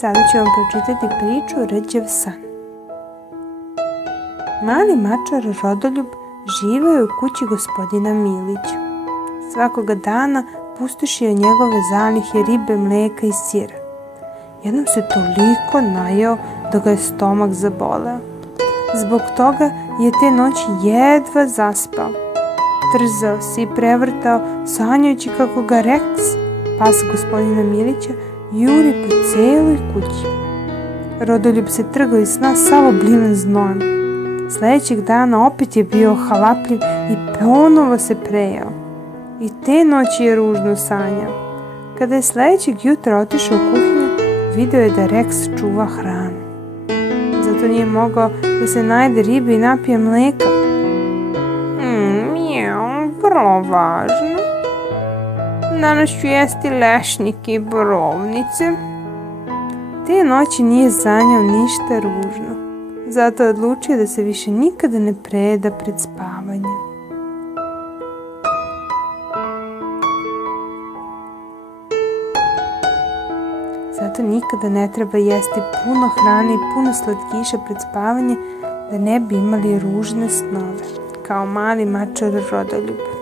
Sada ću vam pročitati priču Rđav san. Mali mačar Rodoljub živeo je u kući gospodina Milića. Svakoga dana pustošio njegove zalihe ribe, mlijeka i sira. Jednom se toliko najeo da ga je stomak zaboleo. Zbog toga je te noći jedva zaspao. Trzao se i prevrtao, sanjajući kako ga Rex, pas gospodina Milića, juri po celoj kući. Rodoljub se trgao iz sna sav obliven znojem. Sljedećeg dana opet je bio halapljiv i ponovo se prejao. I te noći je ružno sanjao. Kada je sljedećeg jutra otišao u kuhinju, video je da Rex čuva hranu. Zato nije mogao da se najede ribe i napije mlijeka. Vrlo važno. Danas ću jesti lešnike i borovnice. Te noći nije sanjao ništa ružno. Zato je odlučio da se više nikada ne preda pred spavanje. Zato nikada ne treba jesti puno hrane i puno slatkiša pred spavanje da ne bi imali ružne snove, kao mali mačar Rodoljub.